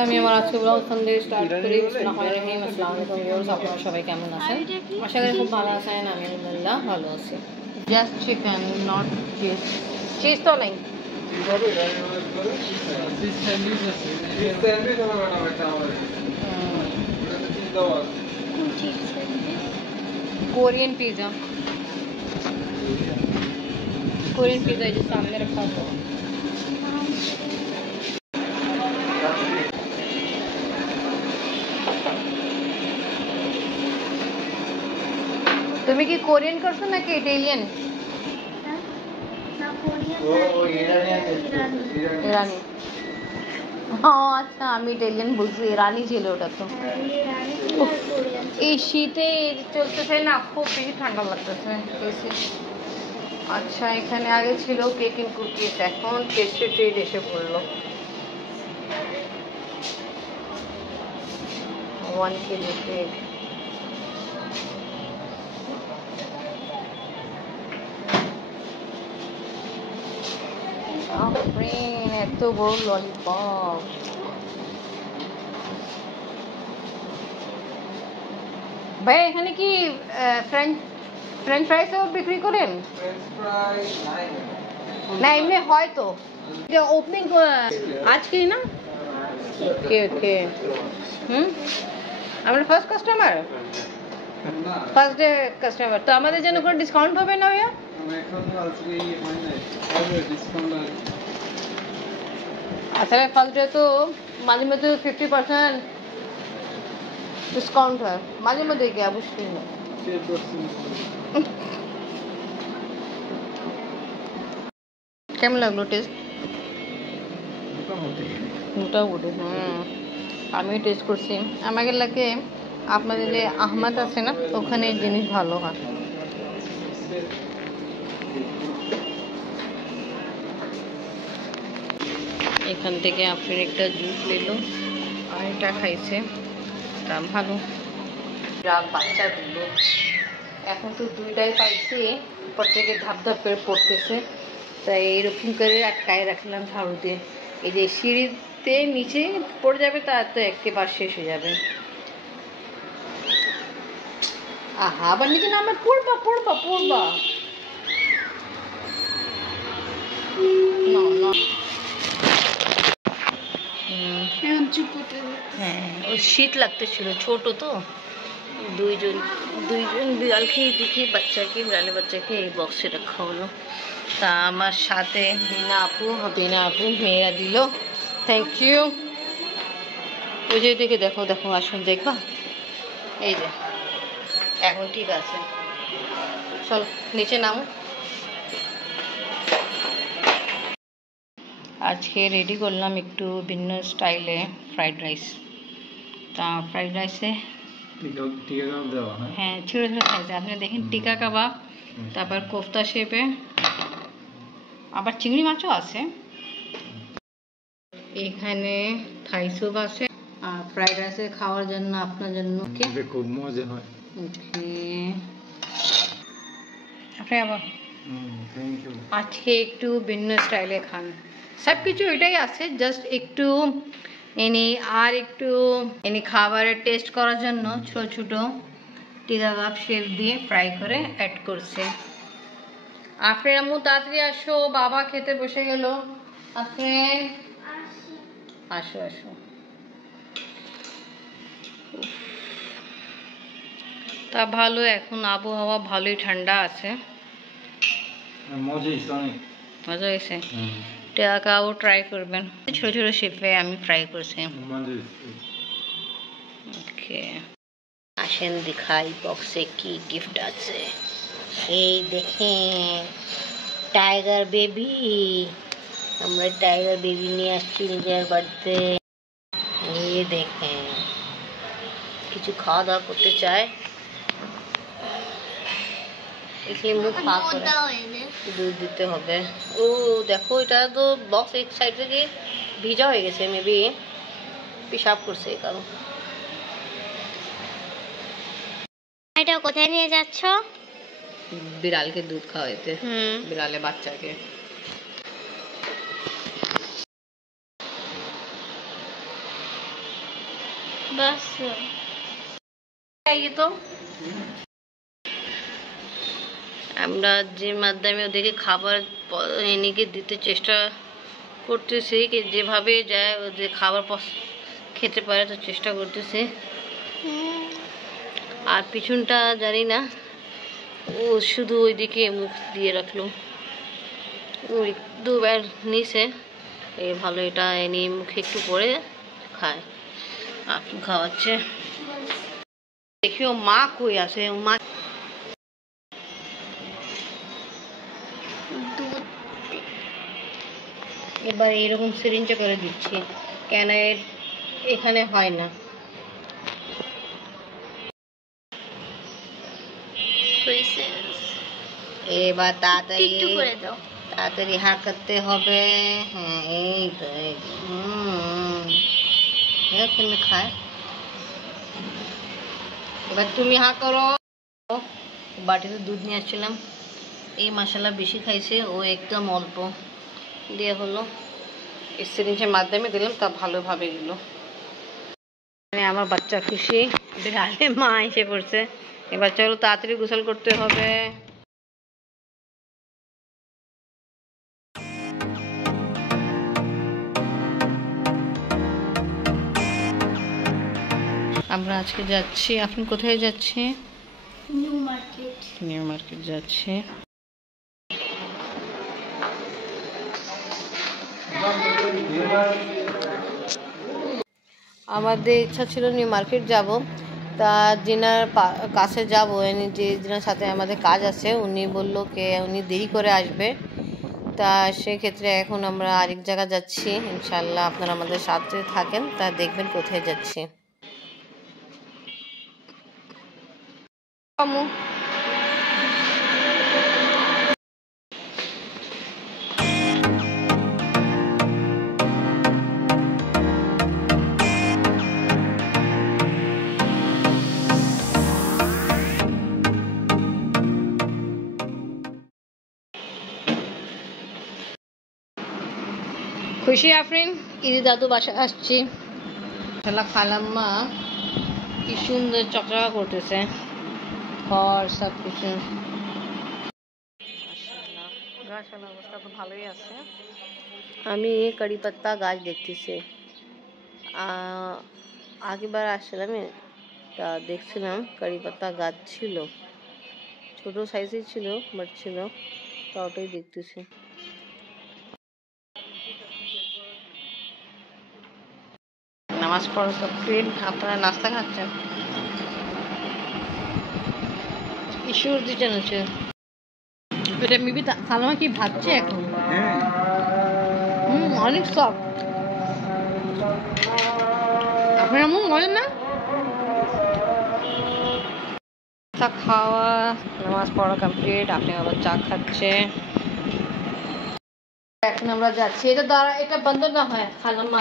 আমি আমার আজকে ব্লগ এখান থেকে স্টার্ট করি। বিসমিল্লাহিররহমানিররহিম। আসসালামু আলাইকুম ভিউয়ার্স, আপনারা সবাই কেমন আছেন? আশা করি খুব ভালো আছেন। আমি আলহামদুলিল্লাহ ভালো আছি। Just chicken, not cheese. Cheese তো নেই। कोरियन पिज़्ज़ा, कोरियन पिज़्ज़ा जो सामने रखा हुआ। তুমি কি কোরিয়ান করছো নাকি ইটালিয়ান? ইরানি। हाँ अच्छा, আমি ইটালিয়ান বলছি, ইরানি ছিল ওটা তো। এই শীতে চলতেছে না, খুব বেশি ঠান্ডা লাগতেছে। আচ্ছা, এখানে আগে ছিল কেক এন্ড কুকিজ, এখন পেস্ট্রি ট্রিট এসে পড়লো। 1 কেজি কেক। এত বড় ললিপপ। ভাই এখানে কি ফ্রেঞ্চ ফ্রাইসও বিক্রি করেন? না এমনি হয়তো ওপেনিং আজকেই না। ওকে ওকে। আমরা first customer, first day customer, তো আমাদের জন্য কোনো ডিসকাউন্ট হবে না ভাইয়া? আসলে ফার্স্ট ডে তো মাঝে মধ্যে 50% ডিসকাউন্ট হয়, মাঝে মধ্যে কি অবশ্যই না। কেমন লাগলো টেস্ট? মোটামুটি। আমিও টেস্ট করছি। আমাকে লাগে আপনাদের যে আহমদ আছে না, ওখানে জিনিস ভালো হয়। এখান থেকে আপনার একটা জুস নিল আর এটা খাইছে, তা ভালো। বাচ্চা দিল, এখন তো দুইটাই পাইছি, উপর থেকে ধাপ ধাপ করে পড়তেছে, তাই এরকম করে আটকায় রাখলাম ঝাড়ু দিয়ে। এই যে সিঁড়িতে নিচে পড়ে যাবে, তার তো একেবারে শেষ হয়ে যাবে। আহা, আবার নিচে নামে পড়বা পড়বা পড়বা। হ্যাঁ, ওর শীত লাগতেছিল, ছোট তো। দুইজন বিড়ালকে দেখি, বিড়ালের বাচ্চাকে এই বক্সে রাখা হলো। তা আমার সাথে বিনা আপু মেয়েরা দিল, থ্যাংক ইউ। ওই যে দেখে দেখো দেখো, আসুন দেখবা। এই যে এখন ঠিক আছে, চলো নিচে নামো। আজকে রেডি করলাম একটু ভিন্ন স্টাইলে ফ্রাইড রাইস। তা ফ্রাইড রাইসে হ্যাঁ ছোটো ছোটো খাইছে, আপনি দেখেন টিকা কাবাব, তারপর কোফতা শেপে, আবার চিংড়ি মাছও আছে। এখানে থাই স্যুপ আছে, আর ফ্রাইড রাইসে খাওয়ার জন্য আপনার জন্য খুব মজা হয়। ওকে, আপনি আবার আজকে একটু ভিন্ন স্টাইলে খান। সব কিছু এটাই আছে, জাস্ট একটু খাবারের টেস্ট করার জন্য ছোট ছোট টিকা কাপ শেপ দিয়ে ফ্রাই করে অ্যাড করছে। আফরিন আম্মু তাড়াতাড়ি আসো, বাবা খেতে বসে গেল। আফরিন আসো আসো। তা ভালো, এখন আবহাওয়া ভালোই ঠান্ডা আছে, মজা হয়েছে। টিকা কাবাবও ট্রাই করবেন, ছোট ছোট শেপে আমি ফ্রাই করছি। ওকে, আসেন দেখাই বক্সে কি গিফট আছে। এই দেখেন টাইগার বেবি, আমরা টাইগার বেবি নিয়ে আসছি নিজের বাড়িতে। এই দেখেন, কিছু খাওয়া দাওয়া করতে চায়, মুখ পা করে দুধ দিতে হবে। ও দেখো, এটা তো বক্স এক সাইড থেকে ভিজা হয়ে গেছে, মেবি পেশাব করছে এই কারণ। এটা কোথায় নিয়ে যাচ্ছ? বিড়ালকে দুধ খাওয়াইতে, বিড়ালের বাচ্চাকে। बस ये तो আমরা যে মাধ্যমে ওদেরকে খাবার এনেকে দিতে চেষ্টা করতেছি, কি যেভাবে যায় ওদের খাবার খেতে পারে তো চেষ্টা করতেছি। আর পিছনটা জানি না, ও শুধু ওইদিকে মুখ দিয়ে রাখলো, ওই দুবার নিচে ভালো, এটা এনে মুখে একটু পরে খায়। আপু খাওয়াচ্ছে, দেখিও মা কই আছে, মা এবার এরকম সিরিঞ্জে করে দিচ্ছি, কেন এখানে হয় না। এবার তাড়াতাড়ি তাড়াতাড়ি হা করতে হবে। হ্যাঁ এই তো এখানে খায়। এবার তুমি হা করো। বাটিতে দুধ নিয়ে আসছিলাম, এই মশলা বেশি খাইছে, ও একদম অল্প দিয়ে হলো, এই সিরিঞ্জের মাধ্যমে দিলাম, তা ভালোভাবে গেল। আমার বাচ্চা খুশি, বিড়ালে মা এসে পড়ছে। এবার চলো তাড়াতাড়ি গোসল করতে হবে। আমরা আজকে যাচ্ছি, আপনি কোথায় যাচ্ছি? New market. নিউ মার্কেট যাচ্ছি। আমাদের ইচ্ছা ছিল নিউ মার্কেট যাব, তা যিনার কাছে যাব, যিনার সাথে আমাদের কাজ আছে, উনি বলল কে উনি দেরি করে আসবে, তা সেক্ষেত্রে এখন আমরা আরেক জায়গা যাচ্ছি। ইনশাল্লাহ আপনারা আমাদের সাথে থাকেন, তা দেখবেন কোথায় যাচ্ছি। খুশি আফরিন, ইদি দাদু বাসা আসছি। খালাম্মা কি সুন্দর চকচকা করতেছে ঘর সব কিছু। গাছের অবস্থা তো ভালোই আছে। আমি কারি পাত্তা গাছ দেখতেছি, আগেবার আসছিলাম তা দেখছিলাম কারি পাত্তা গাছ ছিল, ছোট সাইজের ছিল, বাট ছিল, তা ওটাই দেখতেছি। নামাজ পড়া কমপ্লিট, আপনারা নাস্তা খাচ্ছেন। ঈশ্বর দিচ্ছেন হচ্ছে এটা মিবি খালামা কি ভাবছে এখন? অনেক সফট। আপনার মন বলেন না? চা খাওয়া, নামাজ পড়া কমপ্লিট, আপনি আবার চা খাচ্ছে। এখন আমরা যাচ্ছি, এটা দ্বারা এটা বন্ধ না হয় খালাম্মা